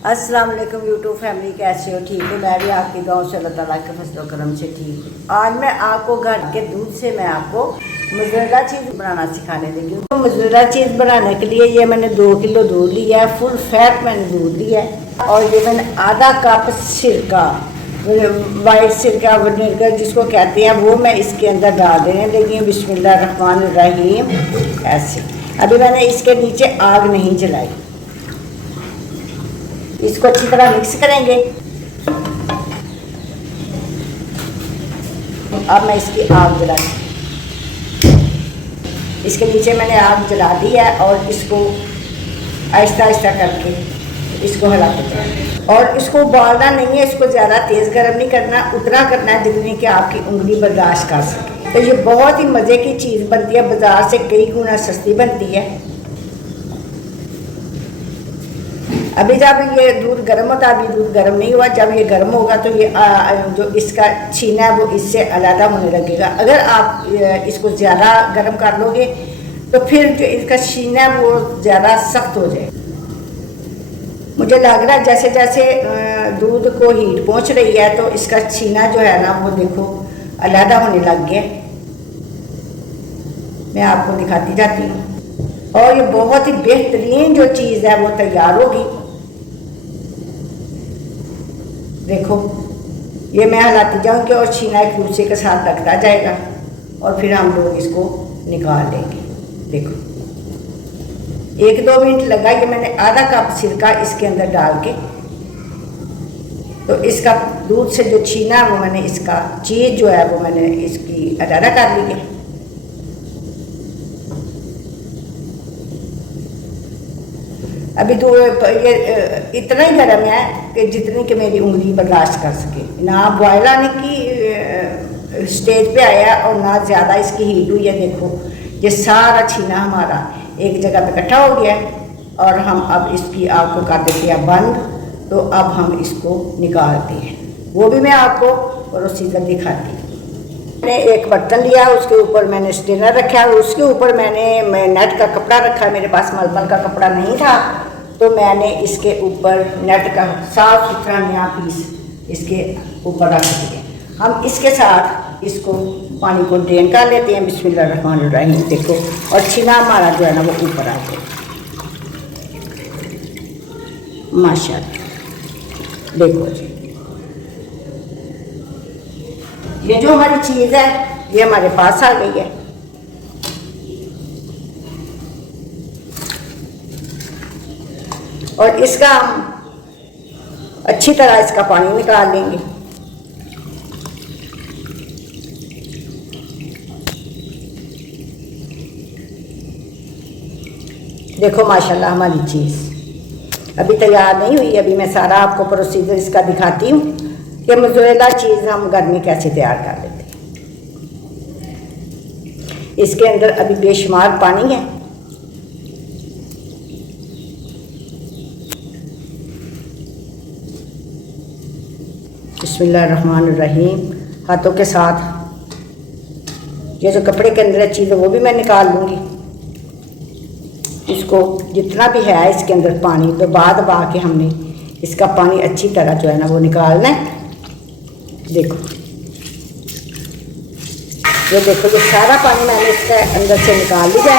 अस्सलाम वालेकुम YouTube family, कैसे हो? ठीक हो? मैं भी आपकी गाँव से अल्लाह ताला के फजल करम से ठीक हूँ। आज मैं आपको घर के दूध से मैं आपको मज़ेदार चीज़ बनाना सिखाने लगी हूँ। तो मज़ेदार चीज़ बनाने के लिए ये मैंने 2 किलो दूध लिया है, फुल फैट मैंने दूध लिया है। और ये मैंने आधा कप सिरका, वाइट सिरका विनेगर जिसको कहते हैं, वो मैं इसके अंदर डाल देने लगी हूँ। बिस्मिल्लाहिर्रहमानिर्रहीम। ऐसे अभी मैंने इसके नीचे आग नहीं जलाई। इसको अच्छी तरह मिक्स करेंगे। अब मैं इसकी आग जलाई, इसके नीचे मैंने आग जला दी है और इसको आहिस्ता आहिस्ता करके इसको हिलाते हैं। और इसको उबालना नहीं है, इसको ज़्यादा तेज़ गर्म नहीं करना, उतना करना है जितनी कि आपकी उंगली बर्दाश्त कर सके। तो ये बहुत ही मज़े की चीज़ बनती है, बाज़ार से कई गुना सस्ती बनती है। अभी जब ये दूध गर्म होता है, अभी दूध गर्म नहीं हुआ, जब ये गर्म होगा तो ये जो इसका छीना है वो इससे अलग होने लगेगा। अगर आप इसको ज़्यादा गर्म कर लोगे तो फिर जो इसका छीना है वो ज़्यादा सख्त हो जाएगा। मुझे लग रहा है जैसे जैसे दूध को हीट पहुंच रही है तो इसका छीना जो है ना वो देखो अलग होने लग गया। मैं आपको दिखाती जाती हूँ और ये बहुत ही बेहतरीन जो चीज़ है वो तैयार होगी। देखो ये मैं हिलाती जाऊंगी और छीना एक दूसरे के साथ लगता जाएगा और फिर हम लोग इसको निकाल लेंगे। देखो 1-2 मिनट लगा। ये मैंने आधा कप सिरका इसके अंदर डाल के, तो इसका दूध से जो छीना है वो मैंने इसका चीज़ जो है वो मैंने इसकी अदारा कर ली है। अभी तो ये इतना ही गर्म है कि जितनी कि मेरी उंगली बर्दाश्त कर सके। ना बॉयल आने की स्टेज पे आया और ना ज़्यादा इसकी हीट हुई है। देखो ये सारा छीना हमारा एक जगह पे इकट्ठा हो गया है और हम अब इसकी आग को कर देते हैं बंद। तो अब हम इसको निकालते हैं, वो भी मैं आपको प्रोसीजर दिखाती हूँ। मैंने एक बर्तन लिया, उसके ऊपर मैंने स्टेनर रखा है, उसके ऊपर मैं नेट का कपड़ा रखा है। मेरे पास मलमल का कपड़ा नहीं था तो मैंने इसके ऊपर नेट का साफ सुथरा नया पीस इसके ऊपर रख दिया। हम इसके साथ इसको पानी को ड्रेन कर लेते हैं। बिस्मिल्लाहिर्रहमानिर्रहीम। देखो और छीना हमारा जो है ना वो ऊपर आ गया माशाल्लाह। देखो जी ये जो हमारी चीज़ है ये हमारे पास आ गई है। और इसका हम अच्छी तरह इसका पानी निकाल लेंगे। देखो माशाल्लाह हमारी चीज़ अभी तैयार नहीं हुई। अभी मैं सारा आपको प्रोसीजर इसका दिखाती हूँ कि मज़ेदार चीज़ हम घर में कैसे तैयार कर लेते हैं। इसके अंदर अभी बेशुमार पानी है। बिस्मिल्लाहिर्रहमानिर्रहीम। हाथों के साथ ये जो कपड़े के अंदर चीज़ है वो भी मैं निकाल लूँगी। इसको जितना भी है इसके अंदर पानी दबा के हमने इसका पानी अच्छी तरह जो है ना वो निकालना है। देखो ये देखो ये सारा पानी मैंने इसके अंदर से निकाल लिया।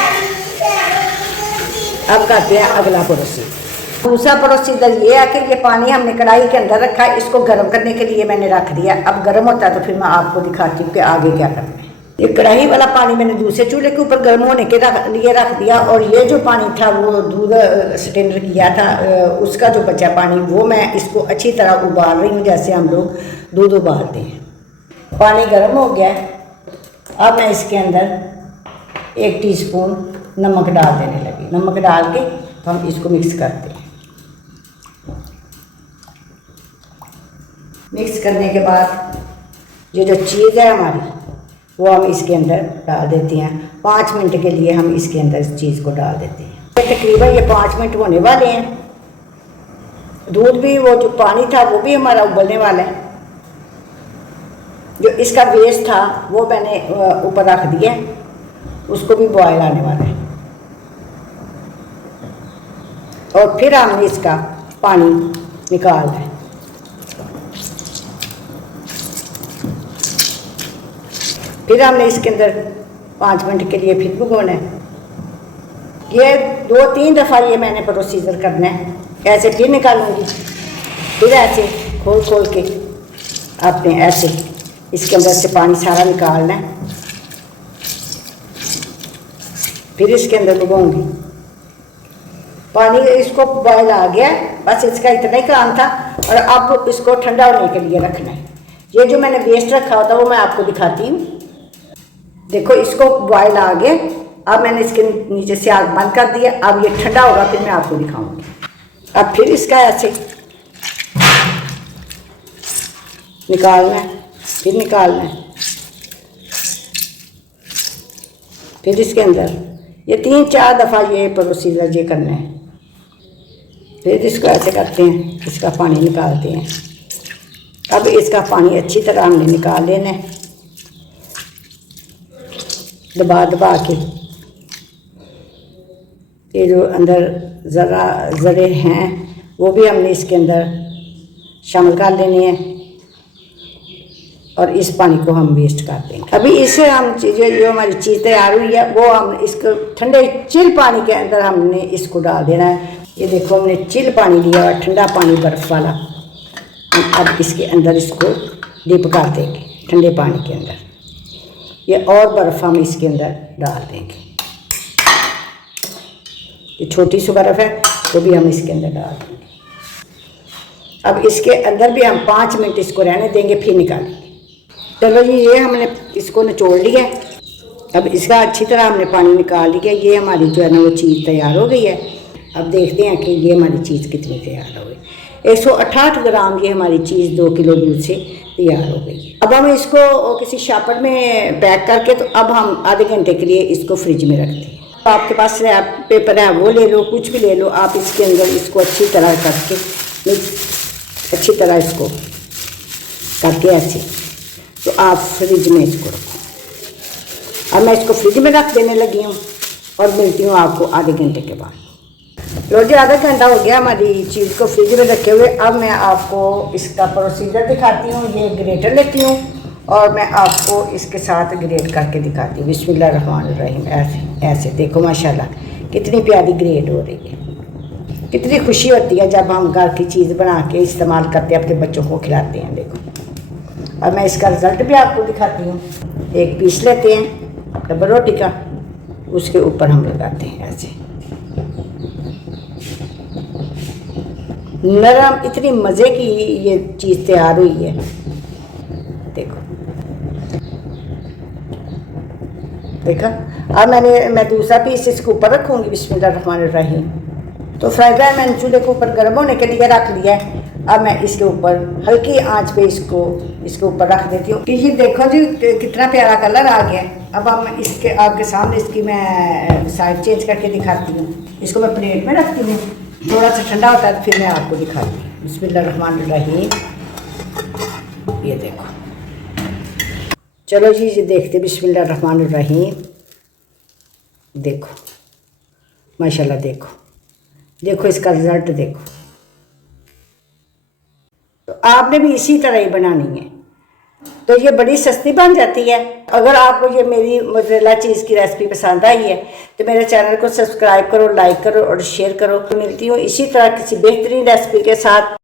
अब करते हैं अगला प्रोसीजर। दूसरा प्रोसीजर ये है कि ये पानी हमने कढ़ाई के अंदर रखा है, इसको गर्म करने के लिए मैंने रख दिया। अब गर्म होता है तो फिर मैं आपको दिखाती हूँ कि आगे क्या करना है। ये कढ़ाई वाला पानी मैंने दूसरे चूल्हे के ऊपर गर्म होने के लिए रख दिया और ये जो पानी था वो दूध स्टेनर किया था उसका जो बचा पानी वो मैं इसको अच्छी तरह उबाल रही हूँ जैसे हम लोग दूध उबालते हैं। पानी गर्म हो गया। अब मैं इसके अंदर 1 टीस्पून नमक डाल देने लगी। नमक डाल के हम इसको मिक्स करते हैं। मिक्स करने के बाद ये जो चीज़ है हमारी वो हम इसके अंदर डाल देते हैं। 5 मिनट के लिए हम इसके अंदर इस चीज़ को डाल देते हैं। तकरीबन ये 5 मिनट होने वाले हैं। दूध भी वो जो पानी था वो भी हमारा उबलने वाला है। जो इसका वेस्ट था वो मैंने ऊपर रख दिया, उसको भी बॉयल आने वाला है। और फिर हमने इसका पानी निकाल दें। फिर हमने इसके अंदर 5 मिनट के लिए फिर भुगोना है। ये 2-3 दफ़ा ये मैंने प्रोसीजर करना है। ऐसे फिर निकालूंगी, फिर ऐसे खोल खोल के आपने ऐसे इसके अंदर से पानी सारा निकालना है। फिर इसके अंदर भुगोऊंगी। पानी इसको बॉयल आ गया, बस इसका इतना ही काम था। और अब इसको ठंडा होने के लिए रखना है। ये जो मैंने वेस्ट रखा होता वो मैं आपको दिखाती हूँ। देखो इसको बॉयल आ गया, अब मैंने इसके नीचे से आग बंद कर दिया। अब ये ठंडा होगा फिर मैं आपको दिखाऊंगी। अब फिर इसका ऐसे निकालना है, फिर निकालना है, फिर इसके अंदर ये 3-4 दफ़ा ये प्रोसीजर ये करना है। फिर इसको ऐसे करते हैं, इसका पानी निकालते हैं। अब इसका पानी अच्छी तरह हमने निकाल लेना है, दबा दबा के। ये जो अंदर ज़रे हैं वो भी हमने इसके अंदर शामिल कर लेने हैं और इस पानी को हम वेस्ट कर देंगे। अभी इसे हम जो हमारी चीज़ तैयार हुई है वो हम इसको ठंडे चिल पानी के अंदर हमने इसको डाल देना है। ये देखो हमने चिल पानी लिया और ठंडा पानी बर्फ़ वाला। हम अब इसके अंदर इसको डिप कर देंगे ठंडे पानी के अंदर। ये और बर्फ़ हम इसके अंदर डाल देंगे। ये छोटी सी बर्फ़ है वो भी हम इसके अंदर डाल देंगे। अब इसके अंदर भी हम 5 मिनट इसको रहने देंगे, फिर निकालेंगे। चलो जी, ये हमने इसको निचोड़ लिया। अब इसका अच्छी तरह हमने पानी निकाल लिया। ये हमारी जो है ना वो चीज़ तैयार हो गई है। अब देखते हैं कि ये हमारी चीज़ कितनी तैयार हो गई। 168 ग्राम ये हमारी चीज़ 2 किलो दूध से तैयार हो गई है। अब हम इसको किसी शापर में पैक करके तो अब हम आधे घंटे के लिए इसको फ्रिज में रखते हैं। तो आपके पास पेपर है वो ले लो, कुछ भी ले लो। आप इसके अंदर इसको अच्छी तरह करके अच्छी तरह इसको करके ऐसे तो आप फ्रिज में इसको रखो। अब मैं इसको फ्रिज में रख देने लगी हूँ और मिलती हूँ आपको आधे घंटे के बाद। लो जी, आधा घंटा हो गया हमारी चीज़ को फ्रिज में रखे हुए। अब मैं आपको इसका प्रोसीजर दिखाती हूँ। ये ग्रेटर लेती हूँ और मैं आपको इसके साथ ग्रेट करके दिखाती हूँ। बिस्मिल्लाहिर्रहमानिर्रहीम। ऐसे ऐसे देखो माशाल्लाह कितनी प्यारी ग्रेट हो रही है। कितनी खुशी होती है जब हम घर की चीज़ बना के इस्तेमाल करते हैं, अपने बच्चों को खिलाते हैं। देखो अब मैं इसका रिज़ल्ट भी आपको दिखाती हूँ। एक पीस लेते हैं डबल रोटी का, उसके ऊपर हम लगाते हैं ऐसे। नरम, इतनी मज़े की ये चीज़ तैयार हुई है। देखो देखा। अब मैं दूसरा पीस इसके ऊपर रखूँगी। बिस्मिल्लाहिर्रहमानिर्रहीम। तो फ्राई पैन मैंने चूल्हे के ऊपर गर्म होने के लिए रख लिया है। अब मैं इसके ऊपर हल्की आंच पे इसके ऊपर रख देती हूँ कि ये देखो जी कितना प्यारा कलर आ गया। अब हम इसके आपके सामने इसकी मैं साइड चेंज करके दिखाती हूँ। इसको मैं प्लेट में रखती हूँ, थोड़ा सा ठंडा होता है तो फिर मैं आपको दिखाती हूँ। बिस्मिल्लाहिर्रहमानिर्रहीम। ये देखो, चलो जी ये देखते बिस्मिल्लाहिर्रहमानिर्रहीम। देखो माशाल्लाह, देखो इसका रिज़ल्ट देखो। तो आपने भी इसी तरह ही बनानी है तो ये बड़ी सस्ती बन जाती है। अगर आपको ये मेरी मोज़रेला चीज़ की रेसिपी पसंद आई है तो मेरे चैनल को सब्सक्राइब करो, लाइक करो और शेयर करो। तो मिलती हूँ इसी तरह किसी बेहतरीन रेसिपी के साथ।